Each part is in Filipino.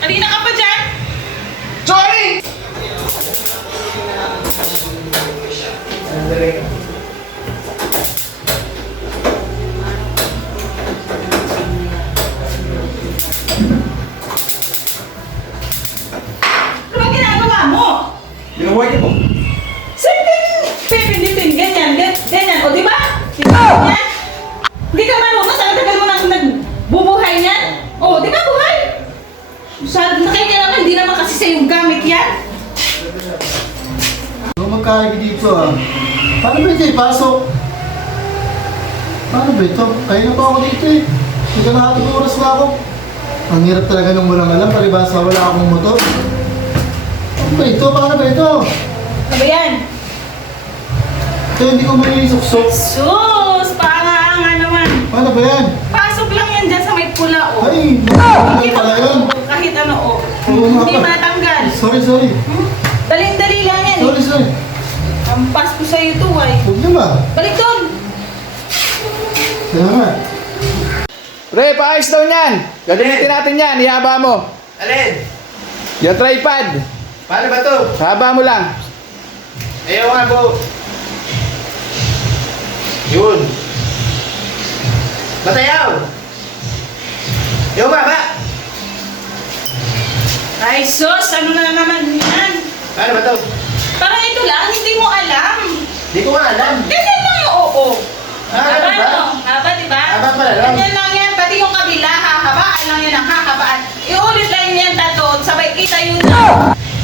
Kanina ka pa dyan? Sorry! Ano ba ginagawa mo? Ginawa niyo po. Pipinditin, ganyan. O, di ba? Ganyan. Hindi ka marunong, tagal mo nang nagbubuhay niyan. O, di ba buhay? Nakikita hindi naman kasi sa yung gamit yan. Magkakaigi dito ah. Paano ba ito ipasok? Paano ba ito? Kaya na pa ako dito eh. Hindi ka nakating oras na ako. Ang hirap talaga nung walang alam, palibasa wala akong motor. Ano ba ito? Paano ba ito? Ano ba yan? Ito hindi ko maisuksok. Sus! Paanga naman. Paano ba yan? Pasok lang yan dyan sa may pula, o. Ay, nakakalaga pala yun. Kahit ano, o. Oo nga Hindi pa. matanggal. Sorry. Daling-dali lang yan. Sorry. Ang pass ko sa'yo ito, ay. Huwag naman. Balik doon! Kaya nga. Pre, paayos daw niyan. Gagamitin natin yan. Ihaba mo. Alin? Yung tripod. Paano ba to? Haba mo lang. Ayaw nga po. Yun. Batayaw! Ayaw ba ba? Ay, sus! Ano na naman yan? Paano ba to? Parang ito lang, hindi mo alam. Di ko nga alam. Ganyan lang yung oo. Ah, Haba, ano ba? no? Haba, di ba? Haba pala lang. Ganyan lang yan. Pati yung kabila, hahabaan lang yan ang hahabaan. Iulit lang yan tatlo, sabay kita yun.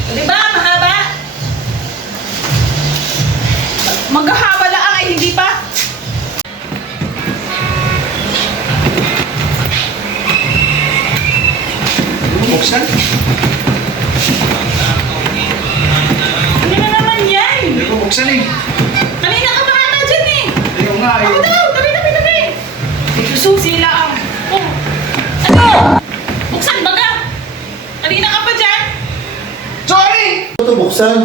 Di ba? Mahaba? Maghahaba lang ay hindi pa. Buksan. Ano na naman yan? Hindi ko buksan eh. Kanina ka pa ata dyan eh. Ayaw nga eh. Ako daw, tabi. Susi lang. Oh. Ano? Buksan baga. Kanina ka pa dyan? Sorry! Ito buksan.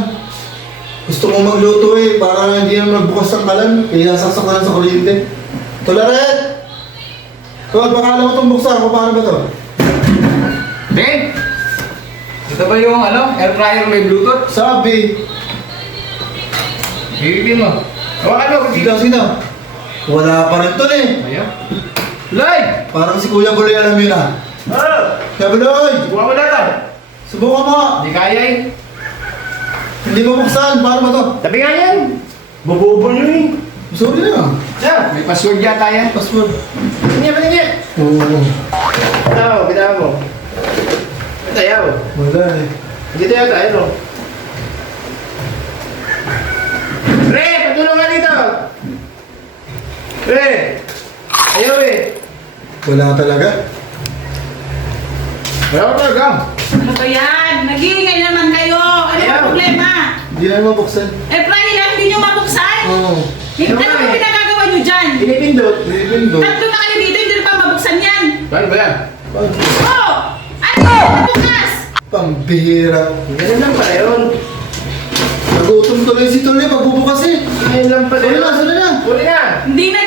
Gusto mo magluto eh, para hindi na magbukas ng kalan. Kaya sasaksak ko lang sa kuryente. Tularet! Tol, baka alam mo itong buksan. Kung paano ba ito? Ben! Ito ba yung air fryer may bluetooth? Sabi. Bibigyan mo. Hawakan mo. Sino? Wala pa rin ito eh. Ayaw. Loy! Parang si Kuya Buloy alam yun ah. Kuya Buloy! Buka mo na ito. Subukan mo. Hindi kaya eh. Hindi mo buksan. Paano ba ito? Tabi nga yan. Bobobo nyo eh. Sorry na. Siya. May password yata yan. Password. Patingin. Oo. Bitaw mo. Batayaw. Wala eh. Hindi tayo tayo. Pre, patulong nga dito. Pre. Ayaw eh. Wala talaga. Wala ko talaga. Ano ba yan? Nag-iingay naman kayo. Ano Ayaw. ang problema? Hindi na mabuksan. Eh, Friday lang, hindi nyo mabuksan. Oo. Ano Ayaw nga ba eh. pinagagawa nyo dyan? Pinipindot. Hindi pindot. Tatlo na kayo dito, hindi na pa mabuksan yan. Paano ba yan? Oh! Ano? Bukas! Pambihira. Ganun lang pala yun. Nagutom tuloy si Tuloy. Magbubukas eh. Ganun lang pala Sorry yun. na, sorry na. Huli na. Hindi na